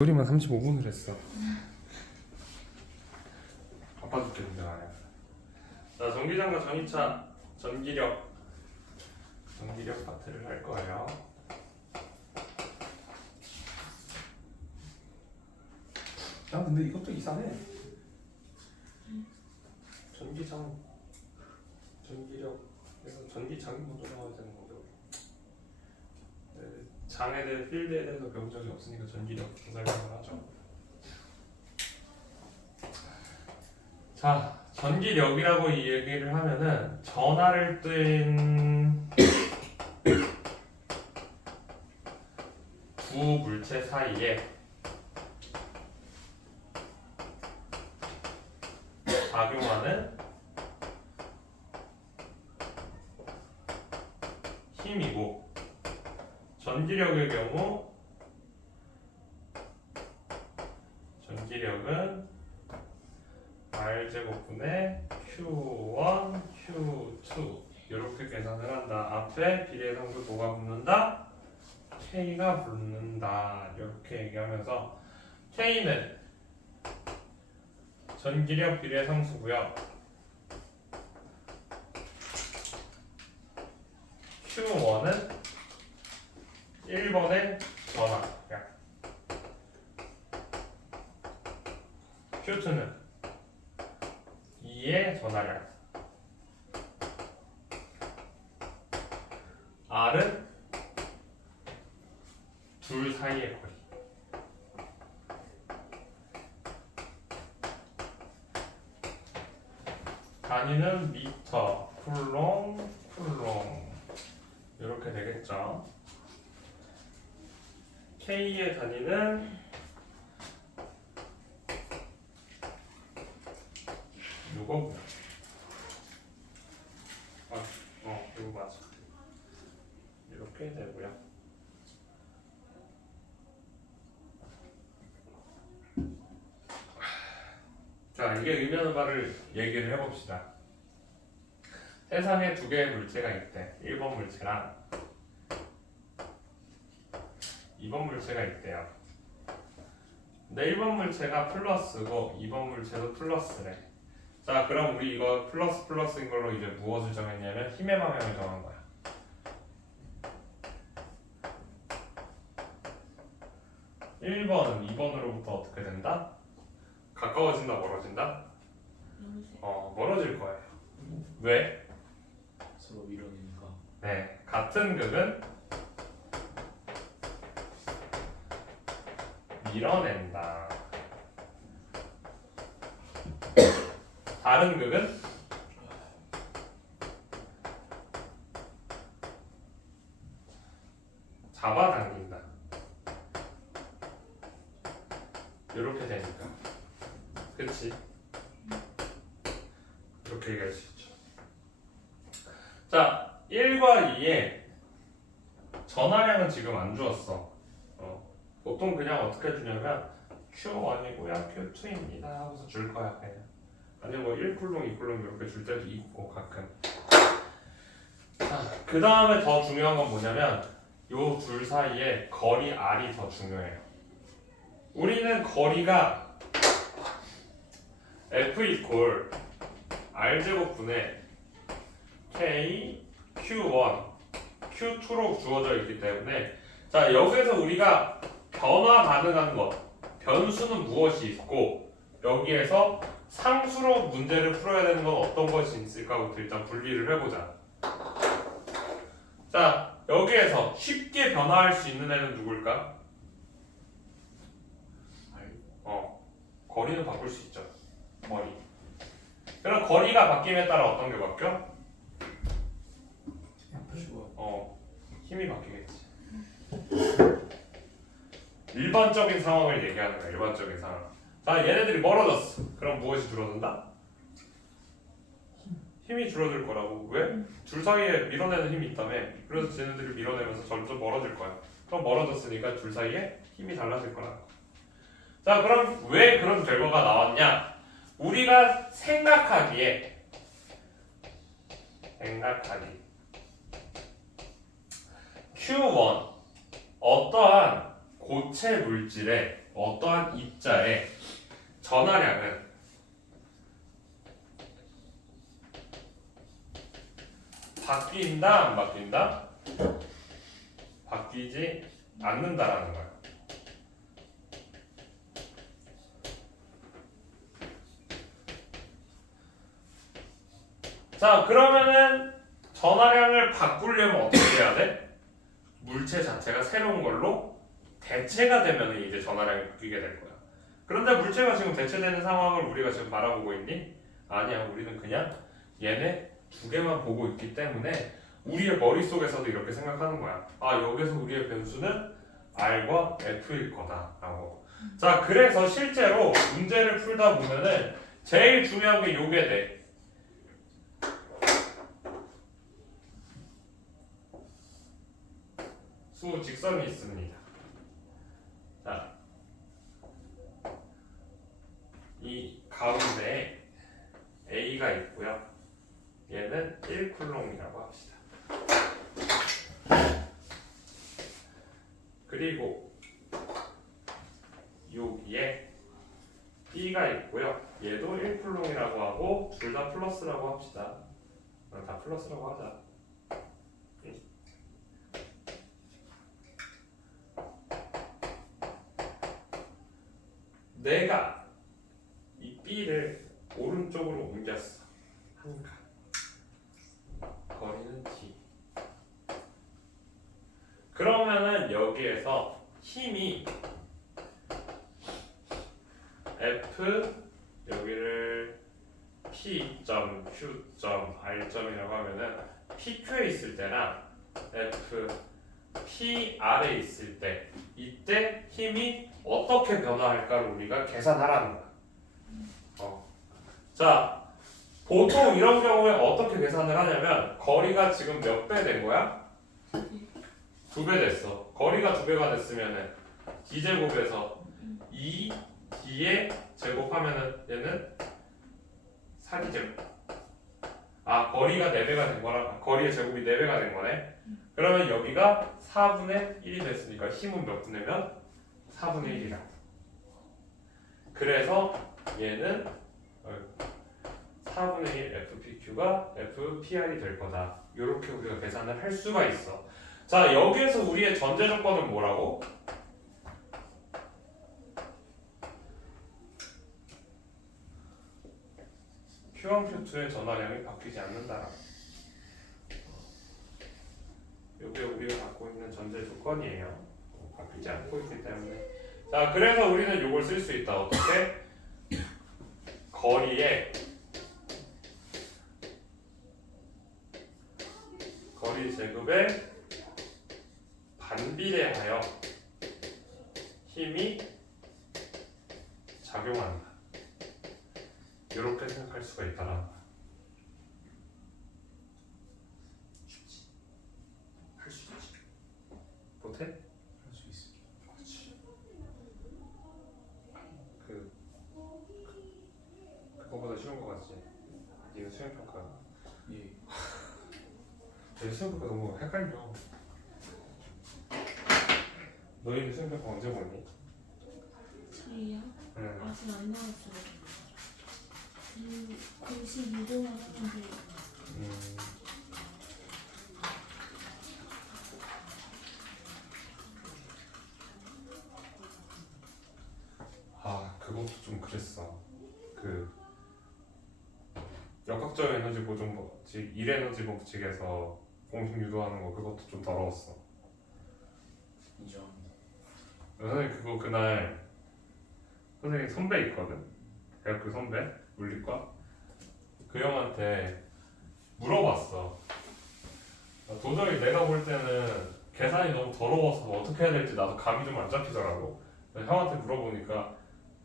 요리만 35분을 했어. 바빠 죽겠는데 말이야. 자, 전기장과 전이차 전기력 파트를 할 거예요. 아 근데 이것도 이상해. 전기력에서 전기장이 먼저 나와야 되는 거죠. 장에 대해 필드에 대해서 배운 적이 없으니까 전기력 설명을 하죠. 자, 전기력이라고 이 얘기를 하면은 전하를 뜬 두 물체 사이에 작용하는 힘이고, 전기력의 경우 전기력은 R제곱분의 Q1, Q2 이렇게 계산을 한다. 앞에 비례상수 뭐가 붙는다? K가 붙는다. 이렇게 얘기하면서 K는 전기력 비례상수고요. Q1은 1번의 전압량, Q2는 2의 전하량, R은 둘 사이의 거리. 단위는 미터, 쿨롱 이렇게 되겠죠. K의 단위는 이거 이거 맞아. 이렇게 되고요. 자, 이게 의미하는 바를 얘기를 해봅시다. 세상에 두 개의 물체가 있대. 1번 물체랑 2번 물체가 있대요. 근데 1번 물체가 플러스고 2번 물체도 플러스래. 자, 그럼 우리 이거 플러스인 걸로 이제 무엇을 정했냐면 힘의 방향을 정한 거야. 1번은 2번으로부터 어떻게 된다? 가까워진다, 멀어진다? 멀어질 거예요. 왜? 서로 밀어내니까. 네, 같은 극은 밀어낸다. 다른 극은 잡아당긴다. 이렇게 되니까. 그치? 이렇게 얘기할 수 있죠. 자, 1과 2의 전하량은 지금 안 주었어. 보통 그냥 어떻게 주냐면 Q1이고요, Q2입니다 하고서 줄 거야 그냥. 아니면 뭐 1쿨롱, 2쿨롱 이렇게 줄 때도 있고 가끔. 그 다음에 더 중요한 건 뭐냐면 요 둘 사이에 거리 R이 더 중요해요. 우리는 거리가 F 이퀄 R제곱분의 K, Q1, Q2로 주어져 있기 때문에, 자, 여기서 우리가 변화 가능한 것, 변수는 무엇이 있고 여기에서 상수로 문제를 풀어야 되는 건 어떤 것이 있을까부터 일단 분리를 해보자. 자, 여기에서 쉽게 변화할 수 있는 애는 누굴까? 거리는 바꿀 수 있죠. 거리. 그럼 거리가 바뀜에 따라 어떤 게 바뀌어? 힘이 바뀌겠지. 일반적인 상황을 얘기하는 거야. 일반적인 상황. 자, 얘네들이 멀어졌어. 그럼 무엇이 줄어든다? 힘이 줄어들 거라고. 왜? 둘 사이에 밀어내는 힘이 있다며. 그래서 쟤네들이 밀어내면서 점점 멀어질 거야. 그럼 멀어졌으니까 둘 사이에 힘이 달라질 거라고. 자, 그럼 왜 그런 결과가 나왔냐? 우리가 생각하기에 Q1 어떠한 고체 물질에 어떠한 입자의 전하량은 바뀐다 안 바뀐다? 바뀌지 않는다라는 거야. 자, 그러면은 전하량을 바꾸려면 어떻게 해야 돼? 물체 자체가 새로운 걸로 대체가 되면 이제 전하량이 바뀌게 될 거야. 그런데 물체가 지금 대체되는 상황을 우리가 지금 바라보고 있니? 아니야. 우리는 그냥 얘네 두 개만 보고 있기 때문에 우리의 머릿속에서도 이렇게 생각하는 거야. 아, 여기서 우리의 변수는 R과 F일 거다라고. 자, 그래서 실제로 문제를 풀다 보면은 제일 중요한 게 요게 돼. 수 직선이 있습니다. 자, 이 가운데에 A가 있고요. 얘는 1쿨롱이라고 합시다. 그리고 여기에 B가 있고요. 얘도 1쿨롱이라고 하고 둘 다 플러스라고 합시다. 다 플러스라고 하자. 내가 이 B를 오른쪽으로 옮겼어. 한 칸. 거리는 D. 그러면은 여기에서 힘이 F 여기를 P.Q.R점이라고 하면은 PQ에 있을 때랑 F PR에 있을 때 이때 힘이 어떻게 변화할까를 우리가 계산하라는 거야. 자, 보통 이런 경우에 어떻게 계산을 하냐면 거리가 지금 몇 배 된 거야? 2배 됐어. 거리가 2배가 됐으면은 D제곱에서 2D에 제곱하면은 얘는 4D제곱. 아, 거리가 4배가 된 거라. 거리의 제곱이 4배가 된 거네. 그러면 여기가 4분의 1이 됐으니까 힘은 몇 분의면? 4분의 1이라. 그래서 얘는 4분의 1 FPQ가 FPR이 될 거다. 이렇게 우리가 계산을 할 수가 있어. 자, 여기에서 우리의 전제 조건은 뭐라고? Q1, Q2의 전하량이 바뀌지 않는다. 이게 우리가 갖고 있는 전제 조건이에요. 바뀌지 않고 있기 때문에. 자, 그래서 우리는 이걸 쓸 수 있다. 어떻게? 거리 제곱에 반비례하여 힘이 작용한다. 이렇게 생각할 수가 있다라는 거야. 쉽지? 할 수 있지? 못해? 할 수 있어. 그렇지. 그거보다 쉬운 거 같지? 니는 수행평가. 예. 내 수행평가 너무 헷갈려. 너희는 수행평가 언제 보니? 저희요? 응. 아직 안 나왔어요. 글씨 유도할 텐데. 아, 그것도 좀 그랬어. 그 역학적 에너지 보존 법칙, 1에너지 법칙에서 공식 유도하는 거 그것도 좀 더러웠어. 인정합니다. 선생님 그거 그날 선생님 선배 있거든. 대학교 선배 물리과. 그 형한테 물어봤어. 도저히 내가 볼 때는 계산이 너무 더러워서 어떻게 해야 될지 나도 감이 좀 안 잡히더라고. 형한테 물어보니까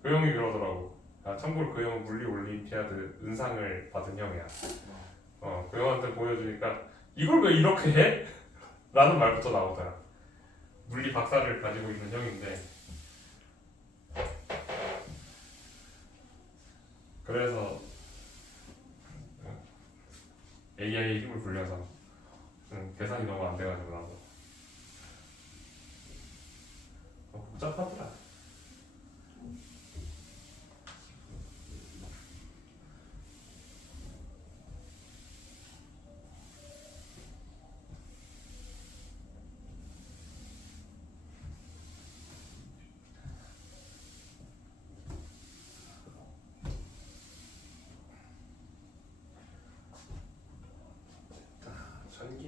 그 형이 그러더라고. 아, 참고로 그 형은 물리 올림피아드 은상을 받은 형이야. 그 형한테 보여주니까 이걸 왜 이렇게 해? 라는 말부터 나오더라. 물리 박사를 가지고 있는 형인데. 그래서 AI의 힘을 불려서 계산이 너무 안 돼가지고 나도. 어, 복잡하더라.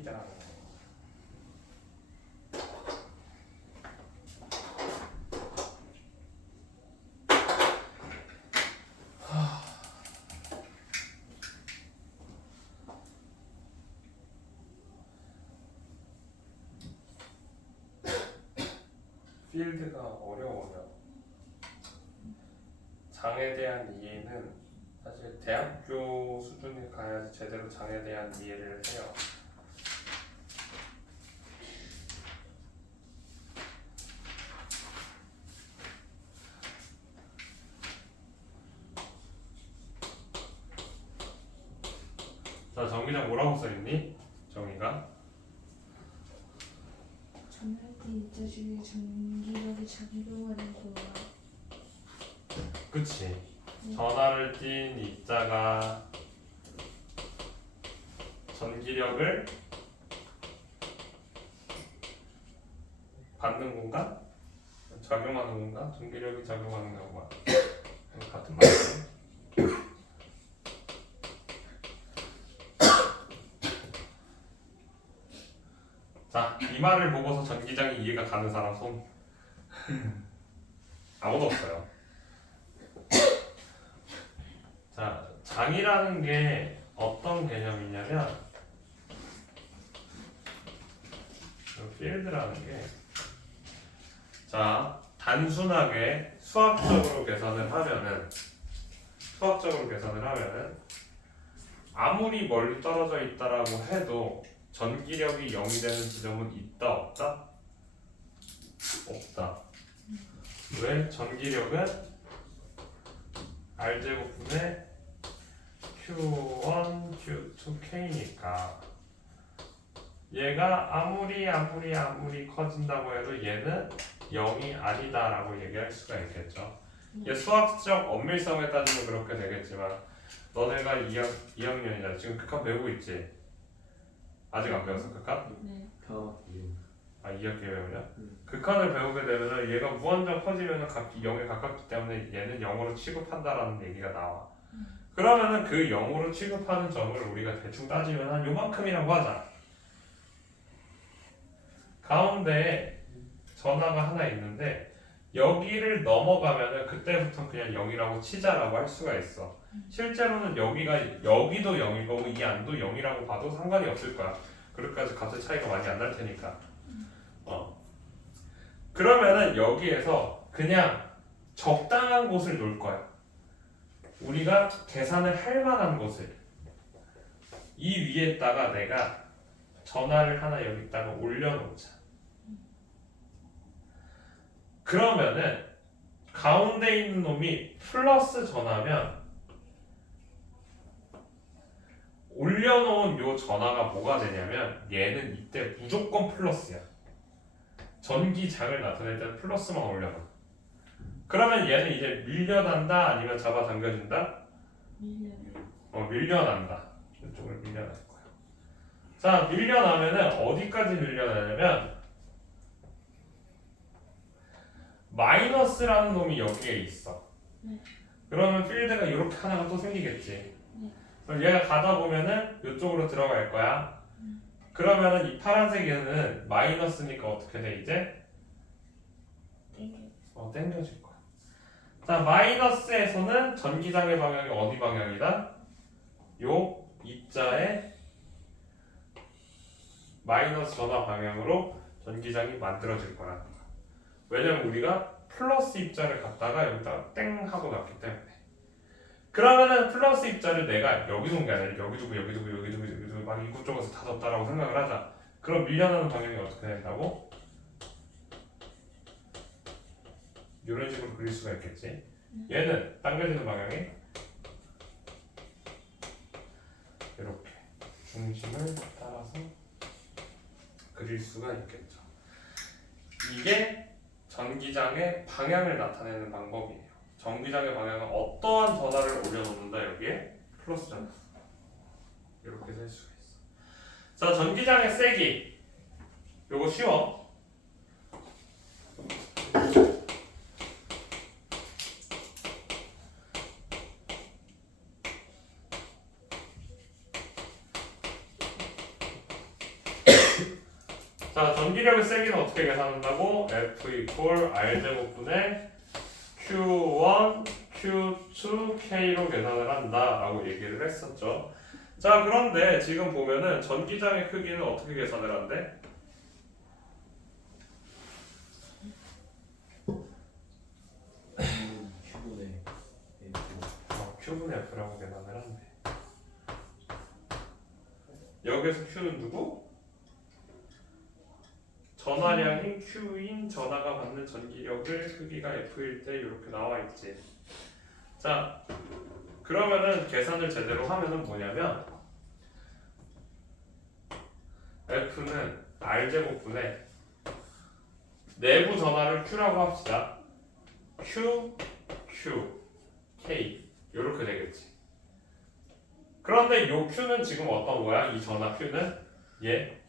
전기장. 필드가 어려워요. 장에 대한 이해는 사실 대학교 수준에 가야지 제대로 장에 대한 이해를 해요. 자, 정기장 뭐라고 써있니? 정의가? 전달대 입자 중에 전기력이 작용하는 도가 그치. 전하를 띤 입자가 전기력을 받는 공간? 작용하는 공간? 전기력이 작용하는 공간. 같은 말이에요. 자, 이 말을 보고서 전기장이 이해가 가는 사람 손. 아무도 없어요. 자, 장이라는 게 어떤 개념이냐면 필드라는 게 자, 단순하게 수학적으로 계산을 하면은 아무리 멀리 떨어져 있다라고 해도 전기력이 0이 되는 지점은 있다 없다? 없다. 왜? 전기력은 R제곱분의 Q1, Q2, K니까 얘가 아무리 커진다고 해도 얘는 0이 아니다라고 얘기할 수가 있겠죠. 얘 수학적 엄밀성에 따지면 그렇게 되겠지만 너네가 2학년이잖아. 지금 극한 배우고 있지? 아직 안 배웠어 극한? 네. 아 2학기 배우냐? 극한을 배우게 되면은 얘가 무한정 커지면은 0에 가깝기 때문에 얘는 0으로 취급한다라는 얘기가 나와. 그러면은 그 0으로 취급하는 점을 우리가 대충 따지면 한 요만큼이라고 하자. 가운데에 전하가 하나 있는데 여기를 넘어가면은 그때부터 그냥 0이라고 치자라고 할 수가 있어. 실제로는 여기도 0일 거고 이 안도 0이라고 봐도 상관이 없을 거야. 그렇게까지 값의 차이가 많이 안 날 테니까. 그러면은 여기에서 그냥 적당한 곳을 놓을 거야. 우리가 계산을 할 만한 곳을 이 위에다가 내가 전화를 하나 여기다가 올려놓자. 그러면은 가운데 있는 놈이 플러스 전화면 올려놓은 요 전화가 뭐가 되냐면 얘는 이때 무조건 플러스야. 전기장을 나타낼 때는 플러스만 올려놔. 그러면 얘는 이제 밀려난다 아니면 잡아당겨진다? 밀려난다. 이쪽을 밀려날 거야. 자, 밀려나면은 어디까지 밀려나냐면 마이너스라는 놈이 여기에 있어. 네. 그러면 필드가 이렇게 하나가 또 생기겠지. 네. 그럼 얘가 가다 보면은 이쪽으로 들어갈 거야. 그러면은 이 파란색에는 마이너스니까 어떻게 돼 이제? 땡겨질 거야. 자, 마이너스에서는 전기장의 방향이 어디 방향이다? 요 입자의 마이너스 전화 방향으로 전기장이 만들어질 거라는 거야. 왜냐면 우리가 플러스 입자를 갖다가 여기다가 땡 하고 놨기 때문에. 그러면은 플러스 입자를 내가 여기 둔 게 아니라 여기 두고 막 이곳저곳에 다 뒀다라고 생각을 하자. 그럼 밀려나는 방향이 어떻게 된다고? 이런 식으로 그릴 수가 있겠지. 얘는 당겨지는 방향이 이렇게 중심을 따라서 그릴 수가 있겠죠. 이게 전기장의 방향을 나타내는 방법이에요. 전기장의 방향은 어떠한 전하를 올려놓는다 여기에 플러스 전하. 이렇게 될 수가 있어. 자, 전기장의 세기. 요거 쉬워. 자, 전기력의 세기는 어떻게 계산한다고? F 이퀄 R제곱분의 Q1, Q2, K로 계산을 한다 라고 얘기를 했었죠. 자, 그런데 지금 보면은 전기장의 크기는 어떻게 계산을 한대? Q분의 F. Q분의 F라고 계산을 한대. 여기서 Q는 누구? 전화량인 Q인 전화가 받는 전기력을 크기가 F일 때 이렇게 나와 있지. 자, 그러면은 계산을 제대로 하면은 뭐냐면 F는 R제곱분의 내부 전화를 Q라고 합시다. Q, K 이렇게 되겠지. 그런데 요 Q는 지금 어떤 거야? 이 전화 Q는 얘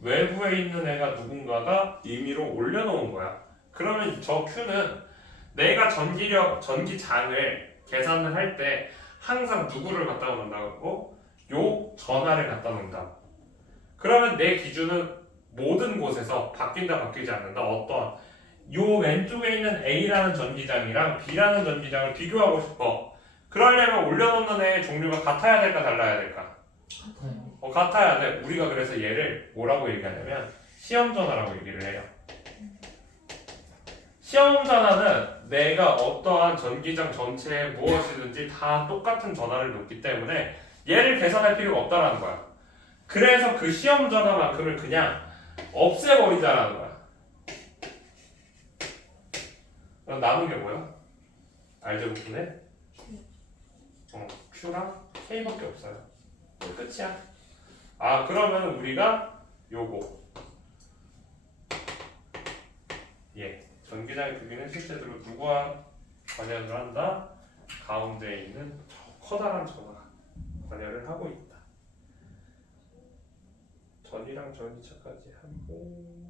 외부에 있는 애가 누군가가 임의로 올려놓은 거야. 그러면 저 Q는 내가 전기장을 계산을 할 때 항상 누구를 갖다 놓는다고? 요 전화를 갖다 놓는다. 그러면 내 기준은 모든 곳에서 바뀐다 바뀌지 않는다. 어떤 요 왼쪽에 있는 A라는 전기장이랑 B라는 전기장을 비교하고 싶어. 그러려면 올려놓는 애의 종류가 같아야 될까 달라야 될까? 같아요. 같아야 돼. 우리가 그래서 얘를 뭐라고 얘기하냐면 시험 전화라고 얘기를 해요. 시험 전화는 내가 어떠한 전기장 전체에 무엇이든지 다 똑같은 전화를 놓기 때문에 얘를 계산할 필요가 없다라는 거야. 그래서 그 시험 전화만큼을 그냥 없애버리자라는 거야. 그럼 남은 게 뭐야? R제곱분의 Q랑 K밖에 없어요. 끝이야. 아, 그러면 우리가 요거 전기장의 크기는 실제로 누구와 관여를 한다? 가운데에 있는 커다란 전화가 관여를 하고 있다. 전이랑 전이차까지 하고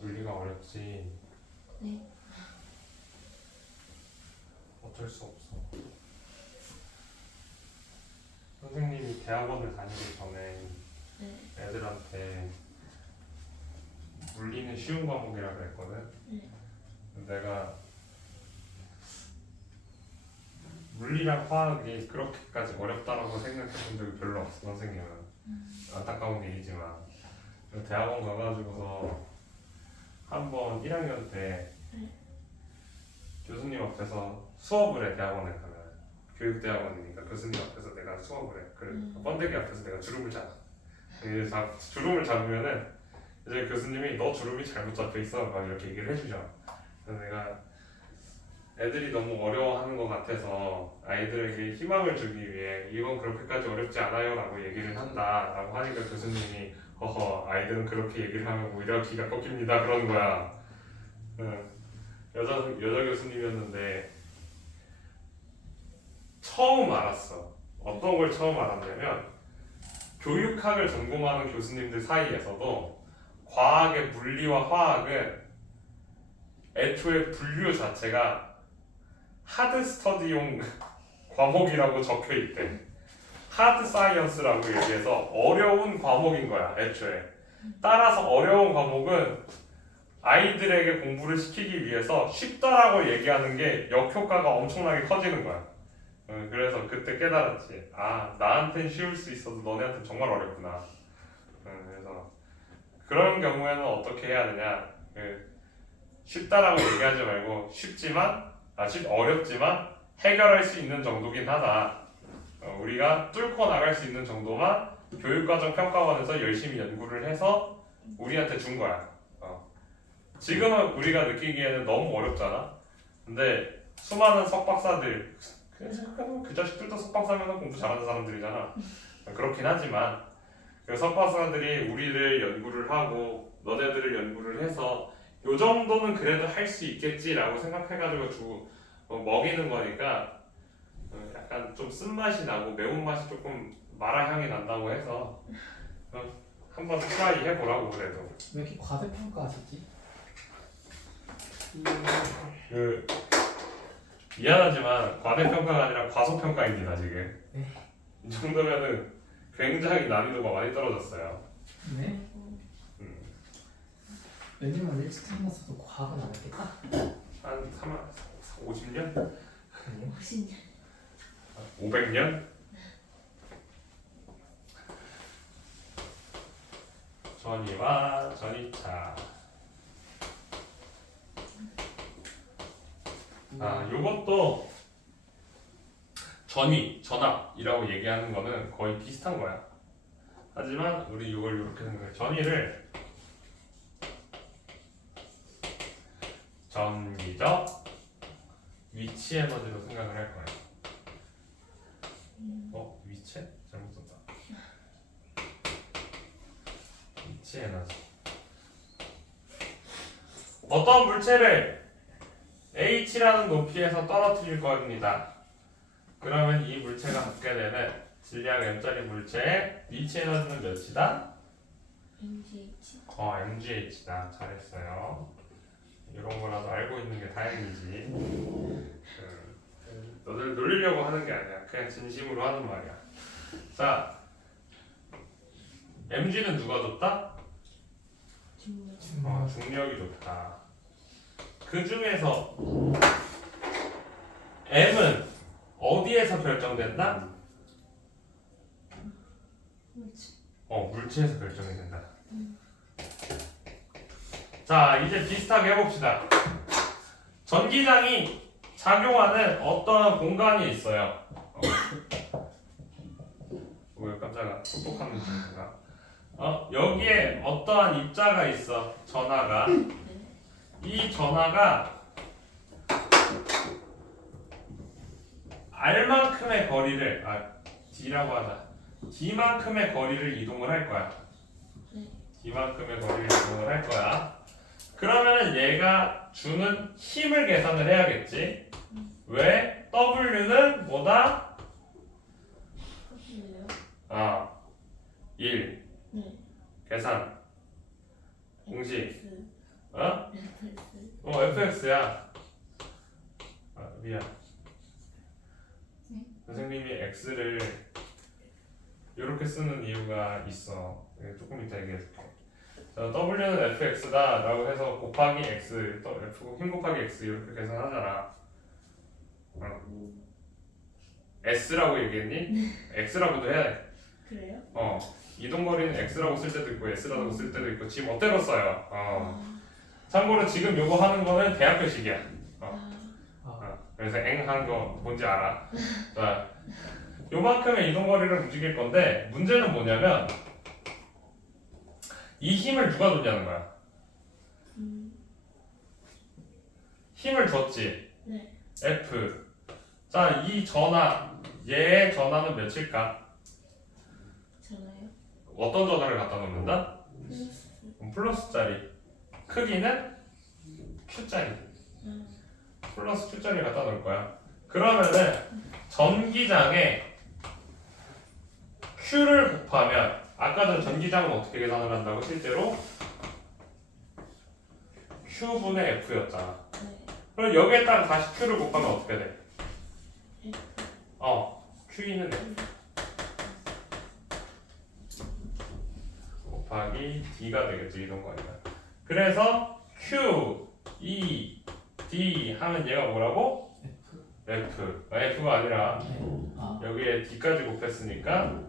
물리가 어렵지. 네. 어쩔 수 없어. 선생님이 대학원을 다니기 전에 네. 애들한테 물리는 쉬운 과목이라 그랬거든. 네. 내가 물리랑 화학이 그렇게까지 어렵다라고 생각해본 적이 별로 없어. 선생님은 안타까운 일이지만 대학원 가가지고서 한번 1학년 때 교수님 앞에서 수업을 해. 대학원에 가면 교육대학원이니까 교수님 앞에서 내가 수업을 해. 그래 번데기 앞에서 내가 주름을 잡아. 주름을 잡으면은 이제 교수님이 너 주름이 잘못 잡혀 있어 막 이렇게 얘기를 해주죠. 그래서 내가 애들이 너무 어려워하는 것 같아서 아이들에게 희망을 주기 위해 이건 그렇게까지 어렵지 않아요 라고 얘기를 한다 라고 하니까 교수님이 허허 아이들은 그렇게 얘기를 하면 오히려 기가 꺾입니다 그러는 거야. 여자 교수님이었는데 처음 알았어. 어떤 걸 처음 알았냐면 교육학을 전공하는 교수님들 사이에서도 과학의 물리와 화학은 애초에 분류 자체가 하드 스터디용 과목이라고 적혀 있대. 하드 사이언스라고 얘기해서 어려운 과목인 거야, 애초에. 따라서 어려운 과목은 아이들에게 공부를 시키기 위해서 쉽다라고 얘기하는 게 역효과가 엄청나게 커지는 거야. 그래서 그때 깨달았지. 아, 나한텐 쉬울 수 있어도 너네한테는 정말 어렵구나. 그래서 그런 경우에는 어떻게 해야 되냐? 쉽다라고 얘기하지 말고 어렵지만 해결할 수 있는 정도긴 하다. 우리가 뚫고 나갈 수 있는 정도만 교육과정 평가원에서 열심히 연구를 해서 우리한테 준 거야. 지금은 우리가 느끼기에는 너무 어렵잖아. 근데 수많은 석박사들, 그냥 생각해보면 그 자식들도 석박사면 공부 잘하는 사람들이잖아. 그렇긴 하지만 그 석박사들이 우리를 연구를 하고 너네들을 연구를 해서 요 정도는 그래도 할 수 있겠지라고 생각해가지고 먹이는 거니까 약간 좀 쓴맛이 나고 매운맛이 조금 마라 향이 난다고 해서 한번 트라이 해보라고 그래도. 왜 이렇게 과대평가하시지? 그 미안하지만 과대평가가 아니라 과소평가입니다 지금. 네. 이 정도면은 굉장히 난이도가 많이 떨어졌어요. 네? 왜냐면 일찍 태어났어도 과학은 안 했겠다. 한 50년? 아니요. 50년. 500년? 전이와 전이차. 요것도 전이, 전압이라고 얘기하는 거는 거의 비슷한 거야. 하지만 우리 이걸 이렇게 생각해. 전이를 전기적 위치 에너지로 생각을 할 거야. 위치? 잘못 썼다. 위치 에너지. 어떤 물체를 h라는 높이에서 떨어뜨릴 겁니다. 그러면 이 물체가 갖게 되는 질량 m짜리 물체의 위치 에너지는 몇이다? MGH. mgh다. 잘했어요. 이런 거라도 알고 있는 게 다행이지. 너들 놀리려고 하는 게 아니야. 그냥 진심으로 하는 말이야. 자, mg는 누가 줬다? 중력. 중력이 좋다. 그 중에서 m은 어디에서 결정된다? 물체. 물체에서 결정이 된다. 자, 이제 비슷하게 해봅시다. 전기장이 작용하는 어떠한 공간이 있어요. 왜 깜짝아, 똑똑한 문제인가? 여기에 어떠한 입자가 있어. 전하가. 이 전하가 r만큼의 거리를 d라고 하자. d만큼의 거리를 이동을 할 거야. d만큼의 거리를 이동을 할 거야. 그러면은 얘가 주는 힘을 계산을 해야겠지. 왜? W는 뭐다? 1 네. 계산 공식 F. fx야. 미안. 네? 선생님이 x를 이렇게 쓰는 이유가 있어. 조금 이따 얘기해줄게. 자, w는 fx다 라고 해서 곱하기 x, 또 f 힘 곱하기 x 이렇게 계산하잖아. s라고 얘기했니? x라고도 해야 돼. 그래요? 이동거리는 x라고 쓸 때도 있고 s라고 쓸 때도 있고 지 멋대로 써요. 참고로 지금 요거 하는 거는 대학교식이야. 그래서 엥 하는 거 뭔지 알아. 자, 요만큼의 이동거리를 움직일 건데 문제는 뭐냐면 이 힘을 누가 줬냐는 거야. 힘을 줬지. 네. F. 자, 이 전하, 얘의 전하는 몇일까? 전화요? 어떤 전하를 갖다 놓는다? 플러스. 플러스짜리. 크기는 Q짜리. 플러스 Q짜리를 갖다 놓을 거야. 그러면은 전기장에 Q를 곱하면 아까 전 전기장은 어떻게 계산을 한다고 실제로? Q분의 F였잖아. 네. 그럼 여기에다가 다시 Q를 곱하면 어떻게 돼? Q는 F 곱하기 D가 되겠지, 이런 거니까. 그래서 Q, E, D 하면 얘가 뭐라고? F. F가 아니라 여기에 D까지 곱했으니까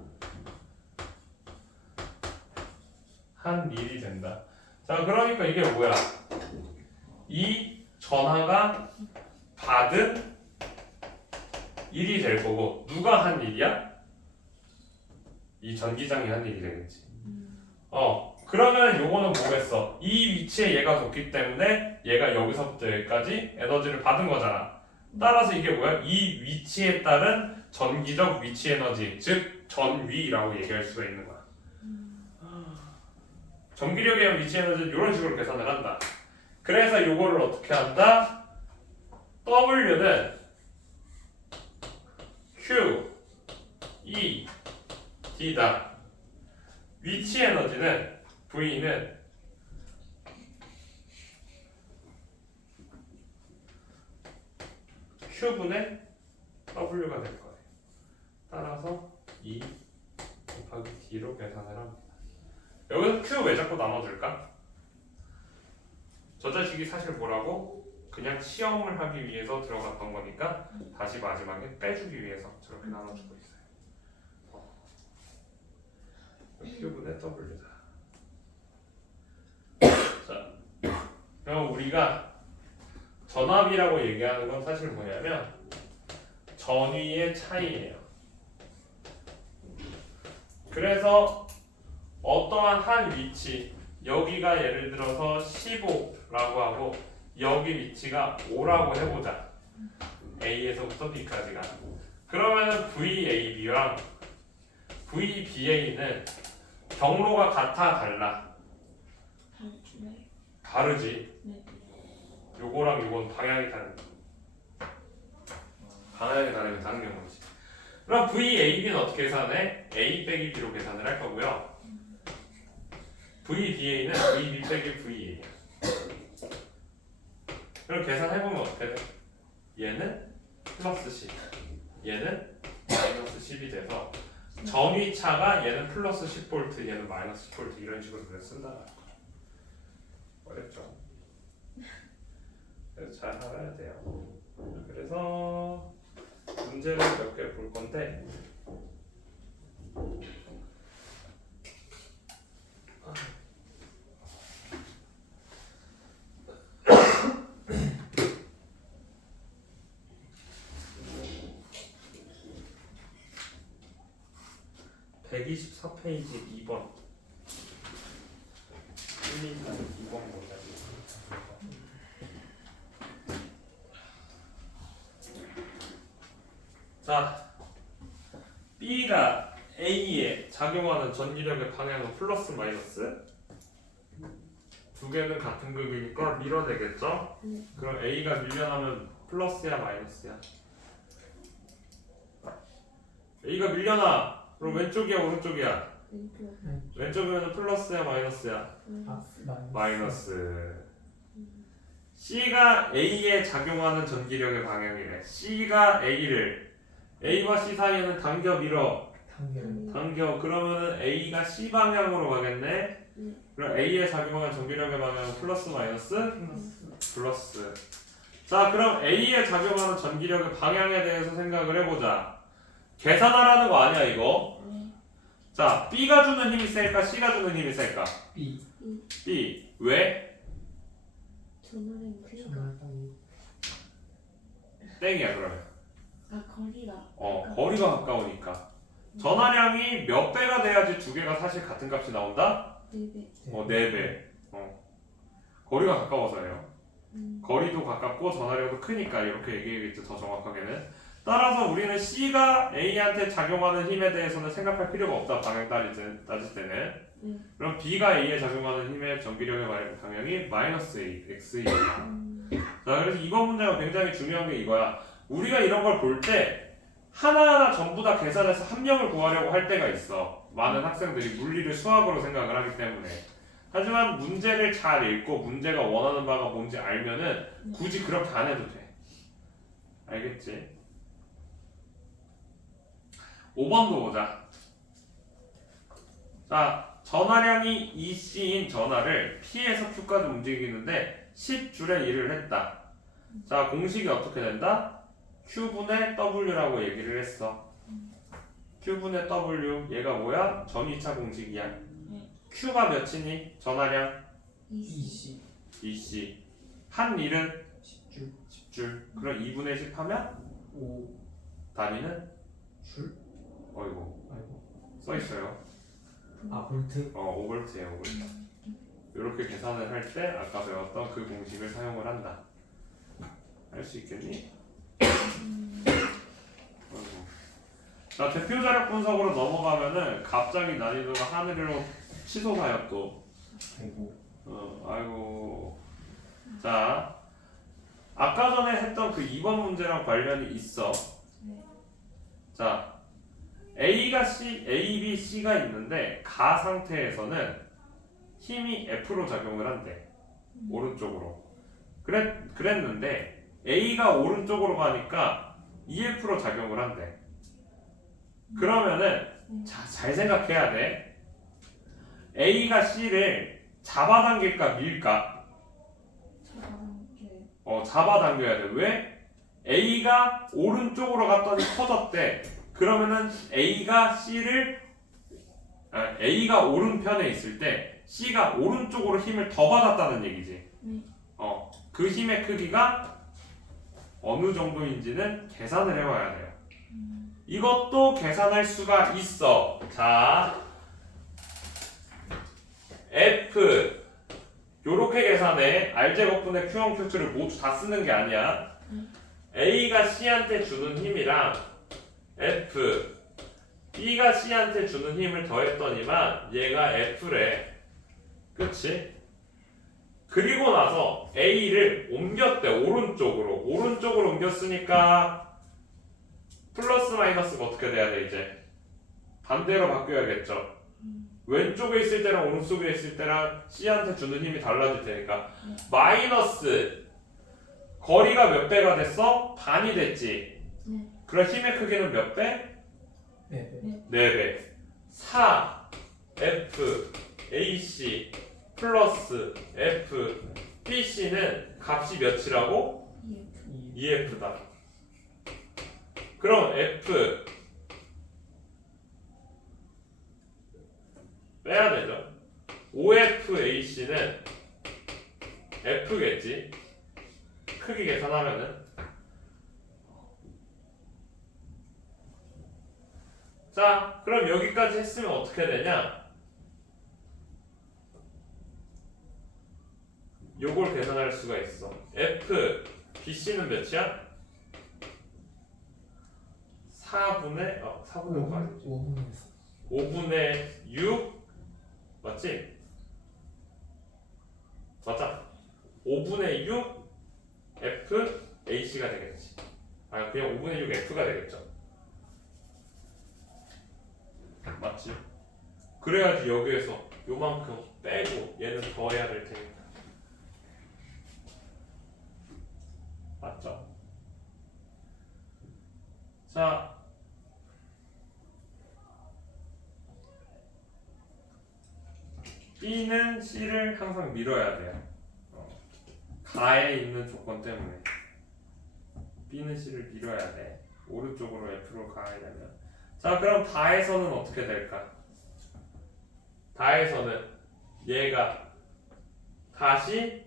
한 1이 된다. 자, 그러니까 이게 뭐야? 이 전하가 받은 1이 될 거고 누가 한 1이야? 이 전기장이 한 1이 되겠지. 그러면 요거는 뭐겠어? 이 위치에 얘가 뒀기 때문에 얘가 여기서부터 여기까지 에너지를 받은 거잖아. 따라서 이게 뭐야? 이 위치에 따른 전기적 위치 에너지, 즉 전위라고 얘기할 수가 있는 거야. 전기력에 의한 위치 에너지는 이런 식으로 계산을 한다. 그래서 요거를 어떻게 한다? W는 Q, E, D다. 위치 에너지는 V는 Q분의 W가 될 거예요. 따라서 E 곱하기 D로 계산을 합니다. 여기서 Q 왜 자꾸 나눠줄까? 저 자식이 사실 뭐라고? 그냥 시험을 하기 위해서 들어갔던 거니까 다시 마지막에 빼주기 위해서 저렇게 나눠주고 있어요. Q분의 W다. 자, 그럼 우리가 전압이라고 얘기하는 건 사실 뭐냐면 전위의 차이예요. 그래서 어떠한 한 위치, 여기가 예를 들어서 15라고 하고 여기 위치가 5라고 해보자. A에서부터 B까지가. 그러면 VAB랑 VBA는 경로가 같아 달라? 네. 다르지. 네. 요거랑 요건 방향이 다른 방향이 다르면 다른 경우지. 그럼 VAB는 어떻게 계산해? A 빼기 B로 계산을 할 거고요. VBA는 VB 빼기 VA야. 그럼 계산해보면 어떻게 돼? 얘는 플러스 10, 얘는 마이너스 10이 돼서 전위차가 얘는 플러스 10V, 얘는 마이너스 10V 이런 식으로 그냥 쓴다. 어렵죠? 그래서 잘 알아야 돼요. 그래서 문제를 몇 개 볼 건데 (124페이지) 2번 2번 보자. 자, B가 A에 작용하는 전기력의 방향은 플러스 마이너스 두 개는 같은 극이니까 밀어내겠죠? 그럼 A가 밀려나면 플러스야 마이너스야? A가 밀려나! 그럼 왼쪽이야 오른쪽이야? 왼쪽. 왼쪽이면 플러스야 마이너스야? 마이너스. C가 A에 작용하는 전기력의 방향이래. C가 A와 C 사이에는 당겨 밀어. 당겨. 그러면은 A가 C 방향으로 가겠네. 그럼 A에 작용하는 전기력의 방향은 플러스 마이너스? 플러스. 자, 그럼 A에 작용하는 전기력의 방향에 대해서 생각을 해보자. 계산하라는 거 아니야 이거? 자, B가 주는 힘이 셀까? C가 주는 힘이 셀까? B. 왜? 전원의 크기가. 땡이야 그러면. 아, 거리가. 거리가 가까우니까. 전하량이 몇 배가 돼야지 두 개가 사실 같은 값이 나온다? 4배. 4배. 거리가 가까워서요. 거리도 가깝고 전하량도 크니까 이렇게 얘기해야겠죠, 더 정확하게는. 따라서 우리는 C가 A한테 작용하는 힘에 대해서는 생각할 필요가 없다, 방향 따질 때는. 그럼 B가 A에 작용하는 힘의 전기력의 방향이 마이너스 A, X이야. 자, 그래서 이번 문제가 굉장히 중요한 게 이거야. 우리가 이런 걸 볼 때 하나하나 전부 다 계산해서 합력을 구하려고 할 때가 있어. 많은 학생들이 물리를 수학으로 생각을 하기 때문에. 하지만 문제를 잘 읽고 문제가 원하는 바가 뭔지 알면은 굳이 그렇게 안 해도 돼. 알겠지? 5번도 보자. 자, 전하량이 EC인 전하를 P에서 Q까지 움직이는데 10줄의 일을 했다. 자, 공식이 어떻게 된다? Q분의 W라고 얘기를 했어. Q분의 W, 얘가 뭐야? 전위차 공식이야. Q가 몇이니? 전하량? EC. 한 일은? 10줄. 그럼 2분의 10 하면? 5. 단위는? 줄? 어이구. 써있어요. 아 볼트. 5볼트예요, 5볼트. 이렇게 계산을 할 때 아까 배웠던 그 공식을 사용을 한다. 할 수 있겠니? 어이구. 자, 대표 자력 분석으로 넘어가면은 갑자기 난이도가 하늘로 치솟아요 또. 아이고. 아이고. 자, 아까 전에 했던 그 2번 문제랑 관련이 있어. 네. 자, A가 A, B, C가 있는데 가 상태에서는 힘이 F로 작용을 한대. 오른쪽으로. 그랬는데 A가 오른쪽으로 가니까 EF로 작용을 한대. 그러면은 자, 잘 생각해야 돼. A가 C를 잡아당길까 밀까? 잡아당겨야 돼. 왜? A가 오른쪽으로 갔더니 커졌대. 그러면은 A가 오른편에 있을 때 C가 오른쪽으로 힘을 더 받았다는 얘기지. 네. 그 힘의 크기가 어느 정도인지는 계산을 해와야 돼요. 이것도 계산할 수가 있어. 자, F 요렇게 계산해. R제곱분의 Q1, Q2를 모두 다 쓰는 게 아니야. A가 C한테 주는 힘이랑 F B가 C한테 주는 힘을 더했더니만 얘가 F래. 그치? 그리고 나서 A를 옮겼대. 오른쪽으로 옮겼으니까 플러스 마이너스가 어떻게 돼야 돼 이제? 반대로 바뀌어야겠죠. 왼쪽에 있을 때랑 오른쪽에 있을 때랑 C한테 주는 힘이 달라질 테니까 마이너스 거리가 몇 배가 됐어? 반이 됐지. 네. 그럼 힘의 크기는 몇 배? 네. 4배. 4 F AC 플러스 F BC는 값이 몇이라고? EF다. 그럼 F 빼야 되죠. OFAC는 F겠지. 크기 계산하면은. 자, 그럼 여기까지 했으면 어떻게 되냐? 요걸 계산할 수가 있어. F, BC는 몇이야? 4분의 5가 아니지. 5분의 6 맞지? 맞아. 5분의 6 F AC가 되겠지. 그냥 5분의 6 F가 되겠죠. 맞지? 그래야지 여기에서 요만큼 빼고 얘는 더해야 될 테니까. 맞죠? 자, B는 C를 항상 밀어야 돼요. 가에 있는 조건 때문에 B는 C를 밀어야 돼. 오른쪽으로 F로 가야되면. 자, 그럼 다에서는 어떻게 될까? 다에서는 얘가 다시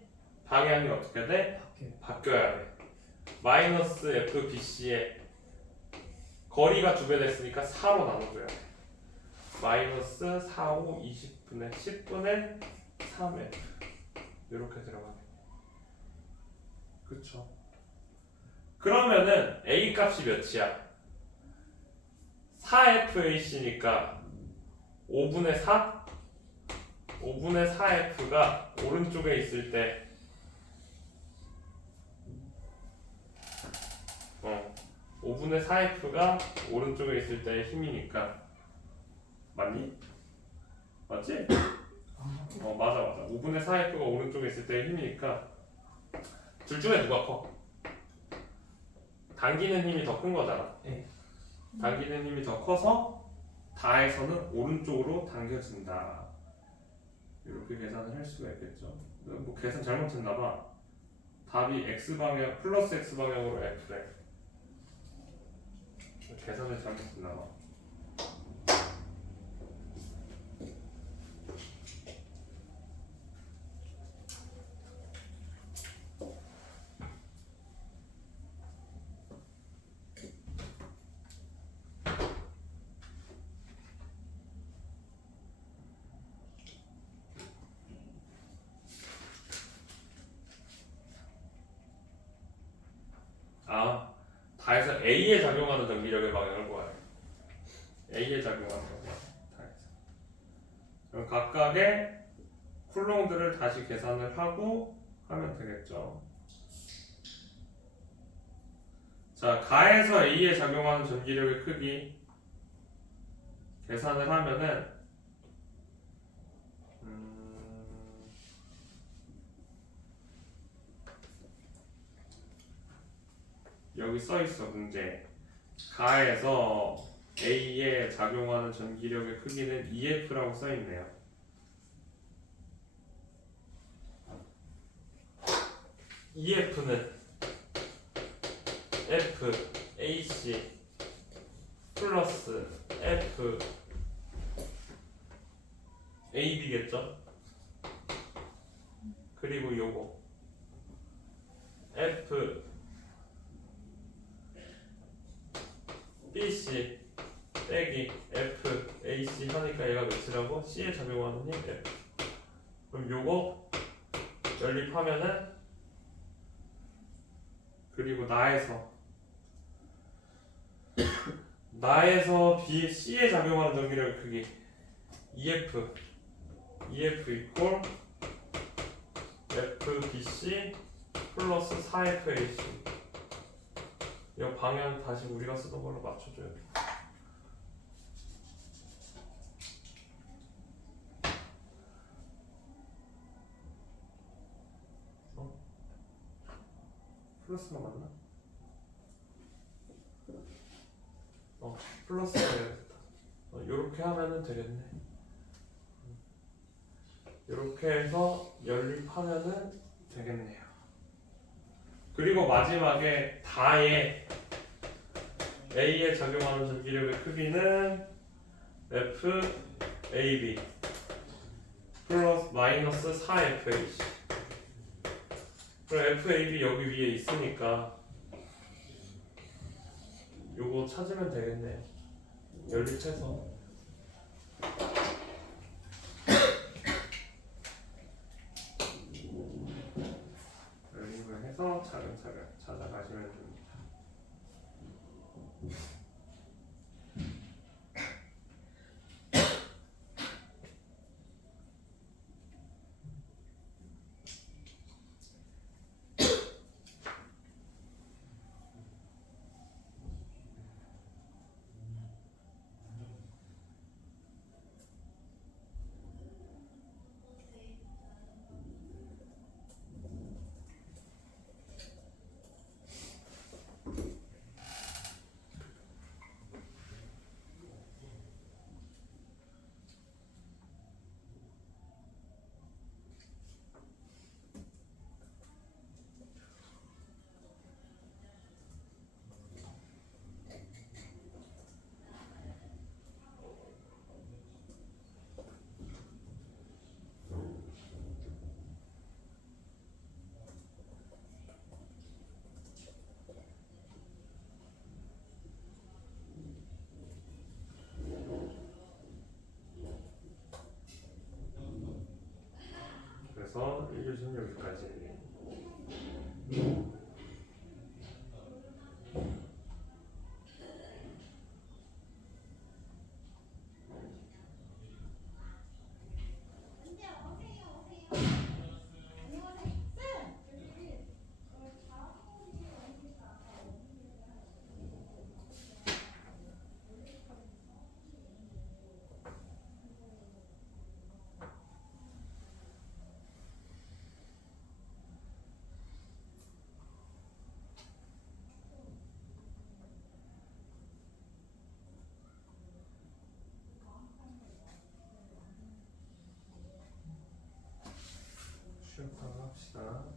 방향이 어떻게 돼? 바뀌어야 돼. 마이너스 FBC에 거리가 2배 됐으니까 4로 나눠줘야 돼. 마이너스 4, 5, 20분의 10분의 3F 이렇게 들어가네. 그쵸? 그러면은 A 값이 몇이야? 4FAC니까 5분의 4? 5분의 4F가 오른쪽에 있을 때 5분의 4F가 오른쪽에 있을 때의 힘이니까 맞니? 맞지? 맞아 5분의 4F가 오른쪽에 있을 때의 힘이니까 둘 중에 누가 커? 당기는 힘이 더 큰 거잖아. 네. 당기는 힘이 더 커서 다에서는 오른쪽으로 당겨진다. 이렇게 계산을 할 수가 있겠죠. 뭐 계산 잘못했나봐. 답이 X방향 플러스 X방향으로 F래. 계산을 잘못했나봐. 다해서 A에 작용하는 전기력의 방향을 구하래. A에 작용하는 방향 다해서. 그럼 각각의 쿨롱들을 다시 계산을 하고 하면 되겠죠. 자, 가에서 A에 작용하는 전기력의 크기 계산을 하면은 여기 써 있어 문제. 가에서 A에 작용하는 전기력의 크기는 EF라고 써 있네요. EF는 F AC 플러스 F AB겠죠? 그리고 요거 F BC 빼기 F AC 하니까 얘가 몇이라고? C에 작용하는 힘 F. 그럼 요거 연립하면은 그리고 나에서 B, C에 작용하는 전기력의 크기 EF 이퀄 FBC 플러스 4FAC. 이 방향 다시 우리가 쓰던 걸로 맞춰줘야 돼. 플러스가 맞나? 플러스가 해야겠다. 요렇게 하면은 되겠네. 요렇게 해서 연립하면은 되겠네요. 그리고 마지막에 다에 A에 작용하는 전기력의 크기는 F AB 플러스 마이너스 4FAC. 그럼 FAB 여기 위에 있으니까 요거 찾으면 되겠네요. 연립해서 연립을 해서 차근차근 찾아가시면 됩니다. 그래서 1교시는 여기까지. 쉬었다가 합시다.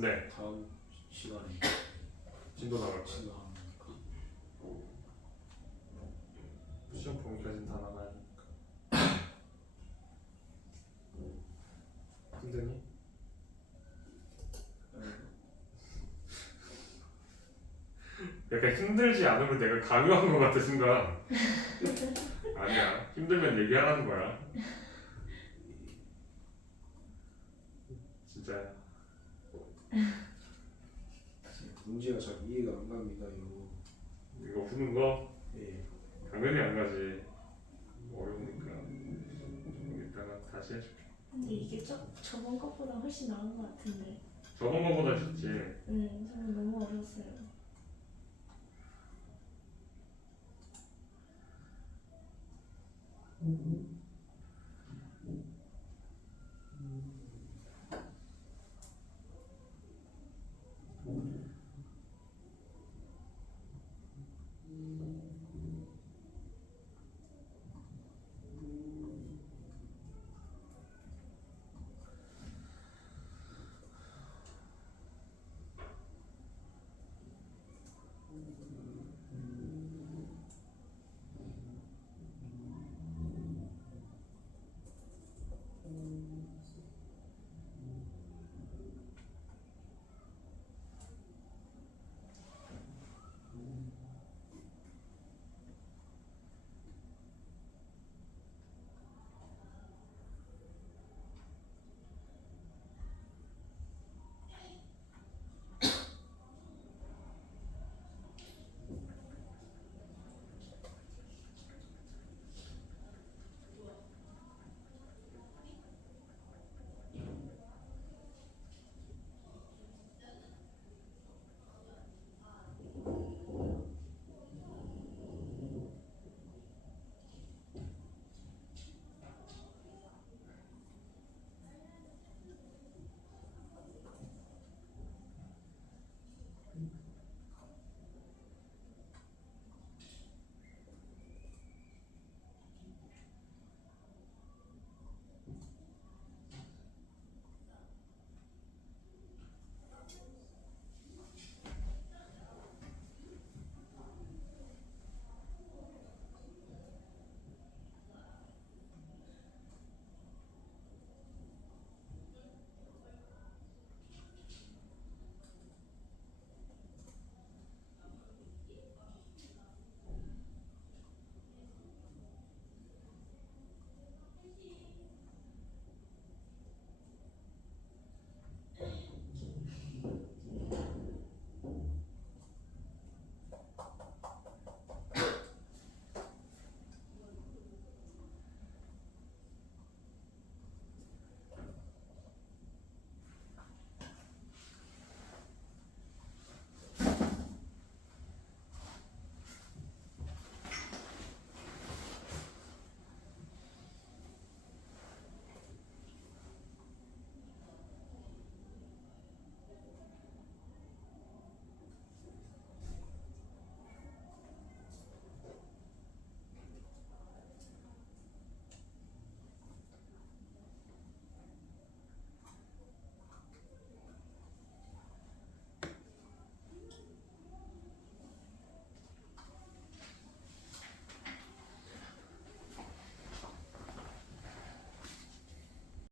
네. 다음 시간에 진도 나갈 거예요. 진행하는 거니까. 시험 보기까지는 다 나가야 되니까. 힘드니? 약간 힘들지 않으면 내가 강요한 것 같아 순간. 아니야. 힘들면 얘기하라는 거야. 진짜. 문제가 잘 이해가 안 갑니다. 이거 푸는 거 예. 당연히 안 가지. 어려우니까. 좀 이따가 다시 해줄게. 근데 이게 저번 것보다 훨씬 나은 것 같은데. 저번 거보다 쉽지.